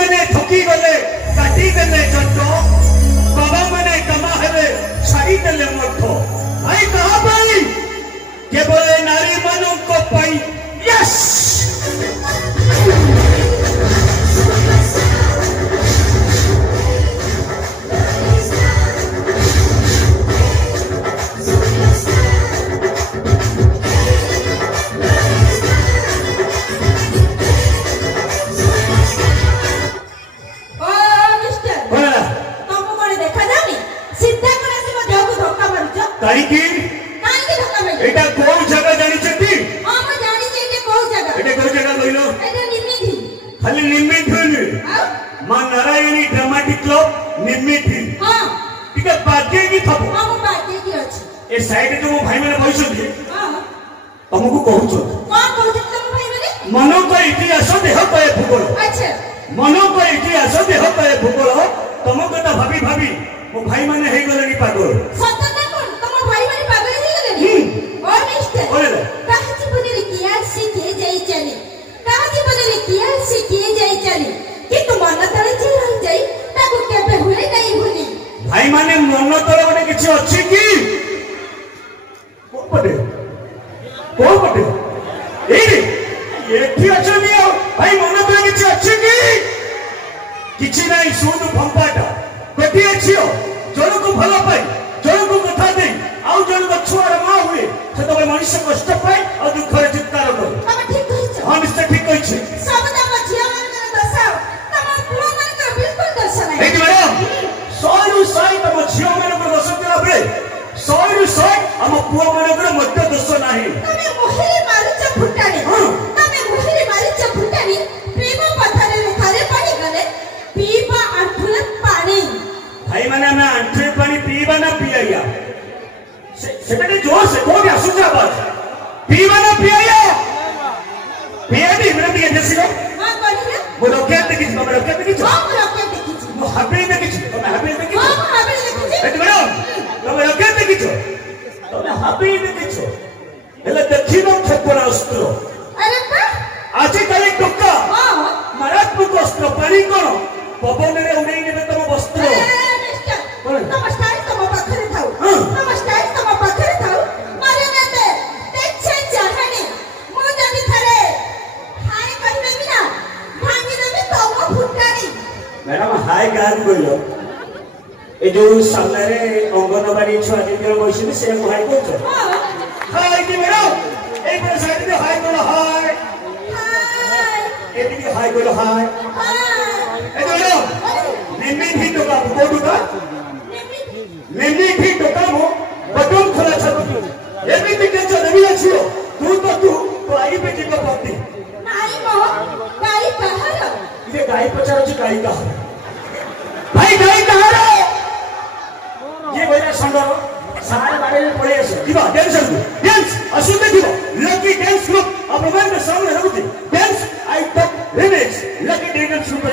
माने ठकी गले काटी देले जट बाबा माने कमा हेबे छाई देले मठ भाई कहा भाई केवल नारी मानों को पाई यस এটা কোন জায়গা জানিছেন আমি জানি যে এটা কোন জায়গা এটা কোন জায়গা কইলো এটা নিমিতি খালি নিমিতি হইনি মা নারায়ণী ড্রামাটিক ক্লাব নিমিতি হ্যাঁ ঠিক আছে বাকি কি থব আমি বাকি কি আছে এ সাইডে তো ভাই মানে বইছନ୍ତି হ্যাঁ তমকু কହୁছ কোন কହୁছ তম ভাই মানে মনো কো ইতিহাস দেহ কয়ে ভূগোল আচ্ছা মনো কো ইতিহাস দেহ কয়ে ভূগোল তম কথা ভাবি ভাবি মো ভাই মানে হেই গলেনি পাগল সত্য না কোন তম ভাই মানে পাগল হই গলেনি ও মিস্টার ওরে কাহা জীবনের কি আছে কে যাই চলে কাহা জীবনের কি আছে কে যাই চলে কিন্তু মন তଳେ যে রই যাই তাকু কেবে হুয়ে নাই ভুলি ভাই মানে মন তଳେ ଗୋଟେ କିଛି ଅଛି କି কোপটে কোপটে এই এଠି ଅଛନ୍ତି ଆଉ ଭାଇ ମନ ତଳେ କିଛି ଅଛି କି କିଛି ନାହିଁ ଶୁଣୁ ଭମ୍ପାଟା ଗୋଟିଏ ଝିଅ ଜଣକୁ ଭଲ ପାଇ ଜଣକୁ କଥା ଦେଇ ଆଉ ଜଣକ ଛୁଆର ମା ହୁଏ ସେତେବେଳେ ମଣିଷ କଷ୍ଟ ପାଏ ଆଉ ଦୁଃଖରେ ଚିତ୍କାର କରେ ତମେ ଠିକ କହିଛ ହଁ ନିଶ୍ଚୟ ଠିକ କହିଛି ସବୁ ତମ ଝିଅ ମାନଙ୍କର ଦୋଷ ତମ ପୁଅ ମାନଙ୍କର ବିଲକୁଲ ଦୋଷ ନାହିଁ ଏଇଠି ମ୍ୟାଡାମ 100 ତମ ଝିଅ ମାନଙ୍କର ଦୋଷ ଥିଲା ବେଳେ 100 ଆମ ପୁଅ ମାନଙ୍କର ମଧ୍ୟ ଦୋଷ ନାହିଁ ତମେ ମୁହଁରେ ମାରୁଛ ଫୁଟାଣି ତମେ ମୁହଁରେ ମାରୁଛ ଫୁଟାଣି ପ୍ରେମ ପଥରେ ରେଖାରେ ପଡ଼ିଗଲେ ପିଇବା ଆଣ୍ଠୁରେ ପାଣି ଭାଇ ମାନେ ଆମେ ଆଣ୍ଠୁରେ ପାଣି ପିଇବା ନା ପିଆଇବା ସେଟା ଟିକେ ଜୋର ସେ କୋଉଠି ଆସୁଛି ଆବାଜ ପିଇବା ନା ପିଆଇବା ପିଆବି ମାନେ ଟିକେ ଦେଶିବ ହଁ କହିଲେ ମୁଁ ରକେଟ ଦେଖିଛି ତମେ ରକେଟ ଦେଖିଛ ହଁ ମୁଁ ରକେଟ ଦେଖିଛି ମୁଁ ହାବିଲ ଦେଖିଛି ତମେ ହାବିଲ ଦେଖିଛ ହଁ ମୁଁ ହାବିଲ ଦେଖିଛି ଏଠି ମ୍ୟାଡାମ ତମେ ରକେଟ ଦେଖିଛ ତମେ ହାବିଲ ଦେଖିଛ ହେଲେ ଦେଖିନ କ୍ଷେପଣାସ୍ତ୍ର ଆରେ ବା ଆଜିକାଲି ଟୋକା ହଁ ମାରାତ୍ମକ ଅସ୍ତ୍ର ପାଣି କଣ ପବନରେ ଉଡେଇ ନେବେ ତମ ବସ୍ତ୍ର ତମ ଷ୍ଟାଇଲ ତମ ପାଖରେ ଥାଉ ତମ ଷ୍ଟାଇଲ ତମ ପାଖରେ ଥାଉ ମାରି ନେତେ ଦେଖେ ଚାହାନି ମୁଁ ଯଦି ଥରେ ହାଇ କହିଦେବି ନା ଭାଙ୍ଗି ଦେବି ତମ ଫୁଟାଣି ମ୍ୟାଡାମ ହାଇ କାହାକୁ କହିଲ ଏ ଯୋଉ ସାମ୍ନାରେ ଅଙ୍ଗନବାଡି ଛୁଆ ଯେତେବେଳେ ବସିଛନ୍ତି ସେ ହାଇ କରୁଛ ହାଇ କି ମ୍ୟାଡାମ এই পরে সাইডে হাই করো হাই এদিকে হাই করো হাই এই তো ম্যাডাম নিমি ভি টোকা কোন টোকা নিমি ভি টোকা মো বটন খোলা ছাতি এমিতি কেছ দেবি আছিও তু তো আই পে জিব পড়তি নাই মো গাই কাহার ইয়ে গাই পচারছি গাই কাহার ভাই গাই কাহার ये बोला संडर सारे बारे में पड़े ऐसे दिवा डांस डांस असुंदर दिवा लकी डांस ग्रुप अपमान के सामने रखते dance I top remix lucky dance group